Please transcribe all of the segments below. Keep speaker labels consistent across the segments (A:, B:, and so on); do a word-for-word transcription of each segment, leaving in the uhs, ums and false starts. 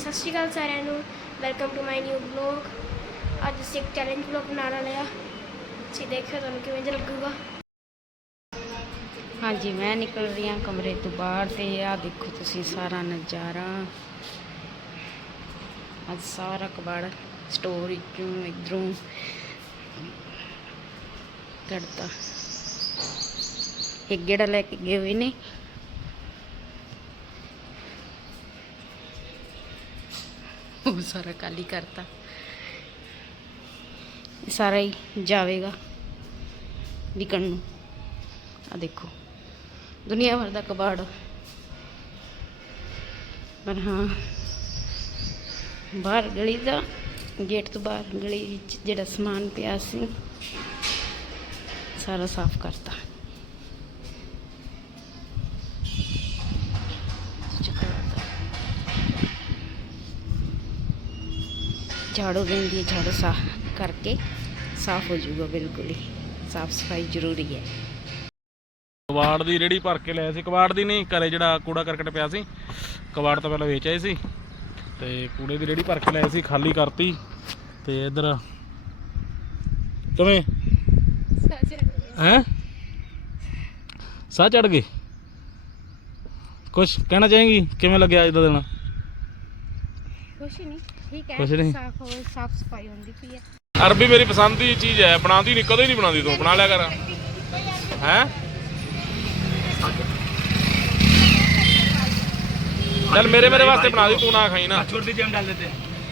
A: सत श्री अकाल सारिਆਂ ਨੂੰ welcome to my new vlog. ਅੱਜ ਅਸੀਂ ਇੱਕ ਚੈਲੰਜ ਵਲੌਗ ਬਣਾਉਣ ਲਿਆ। ਤੁਸੀਂ ਦੇਖਿਓ ਤੁਹਾਨੂੰ ਕਿਵੇਂ ਜਿਹਾ ਲੱਗੂਗਾ।
B: ਹਾਂਜੀ मैं निकल रही हाँ कमरे तो बाहर तो आ देखो तुसी सारा नज़ारा। अज सारा कबाड़ स्टोर चों इधरों कड़ता एक गेड़ा लैके गए हुए ने। वो सारा खाली करता, सारा ही जाएगा विकण नूं। आ देखो दुनिया भर का कबाड़, पर हाँ बाहर गली का गेट तो बाहर गली जिहड़ा समान पिया सी सारा साफ करता। झाड़ू लेंदी झाड़ू साफ करके साफ हो जाऊगा, बिल्कुल ही साफ सफाई जरूरी है।
C: कबाड़ की रेहड़ी भर के लिया, कबाड़ की नहीं घरे जो कूड़ा करकट पिया सी, कबाड़ तो पहले वेच आए सी ते कूड़े की रेहड़ी भर के लिया सी, खाली करती ते इधर किवें हैं साह चढ़ गए। कुछ कहना चाहेंगी किवें लगे अज दा दिन?
A: कुछ नहीं, ठीक है,
C: कुछ नहीं,
A: साफ हो साफ सफाई होंदी पई है।
C: अरबी मेरी पसंद की चीज़ है, बनाती नहीं कदे नहीं बनाती, तू बना लिया कर हैं। चल मेरे मेरे वास्ते बना दी, तू ना खाई ना। छोड़ दीजिए, हम डाल देते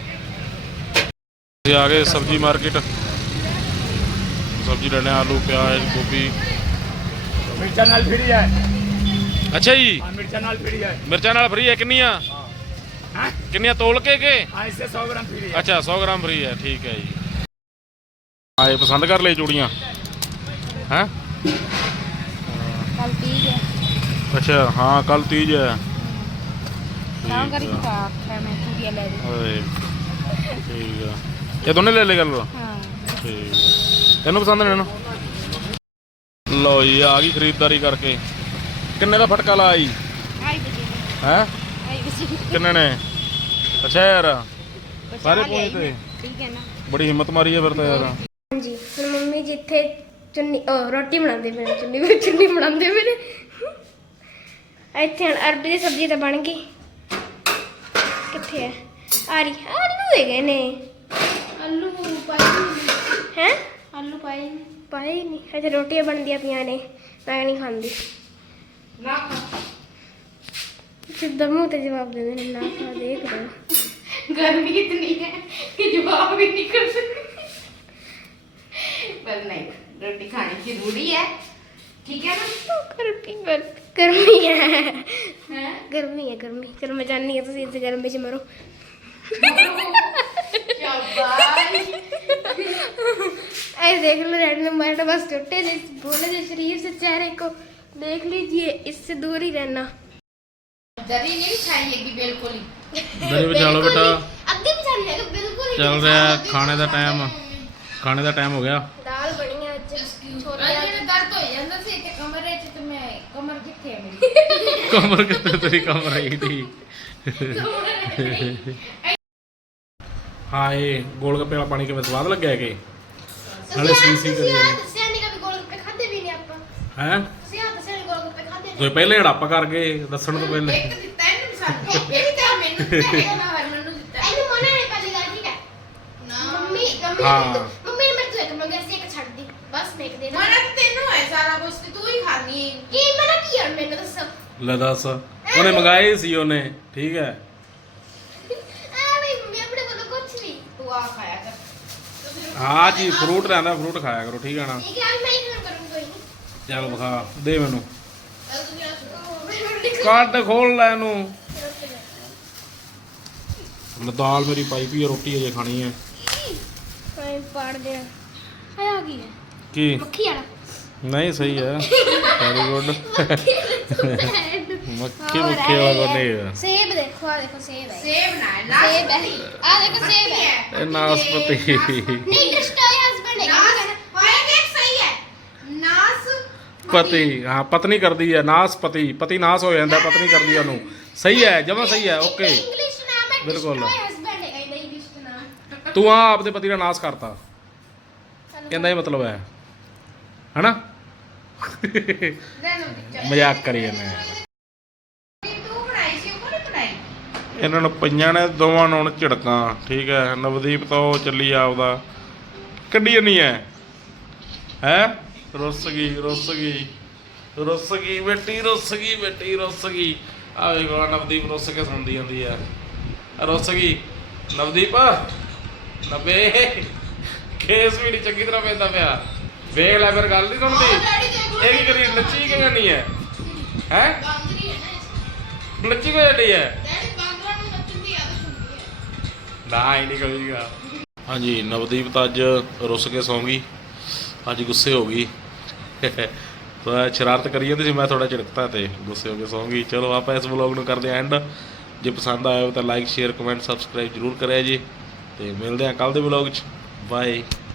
C: हैं। आ गए सब्जी मार्केट, सब्जी लेने आलू प्याज गोभी
D: मिर्चा नाल फ्री है।
C: अच्छा जी,
D: मिर्चा नाल फ्री है।
C: मिर्चा नाल फ्री है किन्नियां किन्नियां तोल के के?
D: ऐसे सौ ग्राम फ्री है।
C: अच्छा सौ ग्राम फ्री है, ठीक है जी। हाँ ये पसंद कर ले चूड़ियाँ हैं।
B: कल तीज है।
C: अच्छा हाँ कल तीज है,
B: करके आख्या मैं चूड़ियां ले ली।
C: ठीक है, ये दोनों ले ले कर लो।
B: हाँ
C: ठीक है, तेनों पसंद ने ना? लो जी आ गई खरीददारी करके। किन्ने का फटका ला आई है? किन्ने ने? अच्छा यार सारे पहुंचते,
B: ठीक है ना,
C: बड़ी हिम्मत मारी है फिर तो यार।
A: हाँ जी, फिर मम्मी जिथे चुन्नी ओ रोटी बनाते पे चुन्नी पे चुन्नी बनाते पे इतने अरबी की सब्जी तो बन गई। कितने है आ रही? आलू है गए ने, आलू पाए हैं, आलू पाए पाए नहीं। अच्छा रोटियां बन दिया पिया ने, मैं नहीं खाती ना। सीधा मुँह तो जवाब दे देने ना खा। देख लो
B: गर्मी इतनी है कि जवाब भी नहीं कर सकते, पर नहीं रोटी खानी जरूरी है, ठीक है ना।
A: तो गर्मी गर्मी है,
B: हैं
A: गर्मी है, गर्मी चलो मैं जानी है तो इस गर्मी से मरो। ऐसे देख लो रेड ने मारा बस छोटे से भोले से शरीर से चेहरे को देख लीजिए, इससे दूर ही रहना।
B: दरी नहीं खाइएगी बिल्कुल ही।
C: दरी पे चलो बेटा,
A: अग्गे भी चल जाएगा बिल्कुल ही।
C: चल रहा है खाने का टाइम, खाने का टाइम हो गया।
A: दाल बनी है आज छोले
B: मेरे दर्द हो ਜਾਂਦਾ ਸੀ ਤੇ ਕਮਰੇ 'ਚ, ਤੇ ਮੈਂ ਕਮਰ ਕਿੱਥੇ ਹੈ ਮੇਰੀ?
C: कमर कितने तेरी कमर आई थी। हाँ ये गोलगप्पे वाला पानी के स्वाद लग गया कि हले सी सी करी जाने
A: ਦੱਸਿਆ ਨਹੀਂ ਕभी गोलगप्पे खाते भी नहीं ਆਪਾਂ
C: हैं।
A: ਤੁਸੀਂ ਆ ਦੱਸਿਆ ਨਹੀਂ गोलगप्पे खाते
C: तो पहले हड़प कर गए दसन तो पहले।
B: ਇੱਕ ਦਿੱਤਾ ਇਹਨੂੰ ਸਾਨੂੰ, ਇਹ ਵੀ ਤਾਂ ਮੈਨੂੰ ਦਿੱਤਾ ਹੈ ਨਾ, ਹਰਮਨ ਨੂੰ ਦਿੱਤਾ
A: ਇਹਨੂੰ ਮਨਾ ਨਹੀਂ ਪਹਿਲੀ ਗੱਲ, ਠੀਕ ਹੈ
B: ਨਾ।
A: ਮੰਮੀ ਮੰਮੀ
C: हाँ
A: ਮੰਮੀ ਨੇ ਮੇਰੇ ਤੋਂ ਇੱਕ ਮੰਗਿਆ ਸੀ, ਇੱਕ ਛੱਡ ਦੀ ਬਸ, ਮੈਂ ਇੱਕ ਦੇ ਦਾਂ।
B: ਮਨਾ ਤੈਨੂੰ ਹੈ ਸਾਰਾ ਕੁਝ, ਤੇ ਤੂੰ ਹੀ ਖਾਣੀ ਹੈ।
A: ਕੀ ਮਨਾ ਕੀ ਯਾਰ ਮੈਨੂੰ ਦੱਸੋ।
C: ले दस उन्हें मंगाए सी उन्हें, ठीक है।
A: ਆ ਬਈ ਮੰਮੀ ਆਪਣੇ ਕੋਲ ਕੁਝ ਨਹੀਂ।
B: ਤੂੰ ਆ ਖਾਇਆ ਕਰ।
C: हाँ जी फ्रूट रहना, फ्रूट खाया करो, ठीक है ना।
A: ਠੀਕ ਹੈ ਮੈਂ ਹੀ ਕਰੂੰ ਕੋਈ ਨਹੀਂ।
C: चल बखा दे मैनू,
B: ਚੱਲ ਤੂੰ ਜਾ ਸੁਣ।
C: कट खोल लै नू। दाल मेरी पाई पी है, रोटी अजे खानी है।
A: ਮੈਂ ਪਾੜ ਦਿਆ ਆ ਆ ਗਈ ਹੈ
C: की
A: ਮੱਖੀ ਵਾਲਾ।
C: नहीं सही है, वेरी गुड। मक्खी मुक्खी वाला को नहीं है।
A: सेब देखो, आ देखो सेब है,
B: ਸੇਬ ਨਾ ਨਾ
A: सेब है, आ देखो सेब है।
C: ए नाशपाती
A: नहीं डिस्टर्ब हस्बैंड है क्या कहना?
B: होए देख सही है नास
C: पति, हाँ पत्नी कर दी है नाश पति, पति नाश हो जाता, पत्नी कर दी ਉਹਨੂੰ। सही है जमा सही है, ओके।
A: इंग्लिश नाम है
C: ਬਿਲਕੁਲ
A: ਹਸਬੰਡ ਹੈਗਾ ਇਹਦਾ ਹੀ ਰਿਸ਼ਤਾ ਨਾ
C: ਤੂੰ ਆ ਆਪਦੇ ਪਤੀ ਦਾ ਨਾਸ ਕਰਤਾ ਕਹਿੰਦਾ ਇਹ ਮਤਲਬ ਹੈ ਹਨਾ ਮਜ਼ਾਕ ਕਰੀ ਜਾਂਦੇ ਆ
B: ਤੂੰ ਬਣਾਈ ਸੀ ਉਹ ਕੋਨੇ ਬਣਾਈ
C: ਇਹਨਾਂ ਨੂੰ ਪਈਆਂ ਨੇ ਦੋਵਾਂ ਨੂੰ ਹੁਣ ਝਿੜਕਾਂ ਠੀਕ ਹੈ ਨਵਦੀਪ ਤਾਂ ਉਹ ਚੱਲੀ ਆਪਦਾ ਕੱਢੀ ਨਹੀਂ ਹੈ ਹੈ ਰੁੱਸ ਗਈ ਰੁੱਸ ਗਈ ਰੁੱਸ ਗਈ ਬੇਟੀ ਰੁੱਸ ਗਈ ਬੇਟੀ ਰੁੱਸ ਗਈ ਆ ਵੇਖੋ ਨਵਦੀਪ ਰੁੱਸ ਕੇ ਸੁਣਦੀ ਜਾਂਦੀ ਆ ਰੁੱਸ ਗਈ ਨਵਦੀਪ ਨੱਬੇ ਕੇਸ ਵੀ ਨਹੀਂ ਚੰਗੀ ਤਰ੍ਹਾਂ ਪੈਂਦਾ ਪਿਆ ਵੇਖ ਲੈ ਫਿਰ ਗੱਲ ਨਹੀਂ ਸੁਣਦੀ ਇਹ ਕੀ ਕਰੀ ਨੱਚੀ ਕਿਉਂ ਨਹੀਂ ਹੈ ਹੈ ਨੱਚੀ ਕਿਉਂ ਜਾਂਦੀ ਹੈ ਨਾ ਹੀ ਨਹੀਂ ਕਰੀਗਾ ਹਾਂਜੀ ਨਵਦੀਪ ਤਾਂ ਅੱਜ ਰੁੱਸ ਕੇ ਸੌਂ ਗਈ ਅੱਜ ਗੁੱਸੇ ਹੋ ਗਈ ਤਾਂ ਸ਼ਰਾਰਤ ਕਰੀ ਜਾਂਦੀ ਸੀ ਮੈਂ ਥੋੜਾ ਝਿੜਕਤਾ ਤੇ ਗੁੱਸੇ ਹੋ ਕੇ ਸੌਂ ਗਈ ਚਲੋ ਆਪਾਂ ਇਸ ਵਲੌਗ ਨੂੰ ਕਰਦੇ ਹਾਂ ਐਂਡ ਜੇ ਪਸੰਦ ਆਇਆ ਤਾਂ ਲਾਈਕ ਸ਼ੇਅਰ ਕਮੈਂਟ ਸਬਸਕ੍ਰਾਈਬ ਜ਼ਰੂਰ ਕਰਿਆ ਜੀ ਤੇ ਮਿਲਦੇ ਹਾਂ ਕੱਲ ਦੇ ਵਲੌਗ 'ਚ ਬਾਏ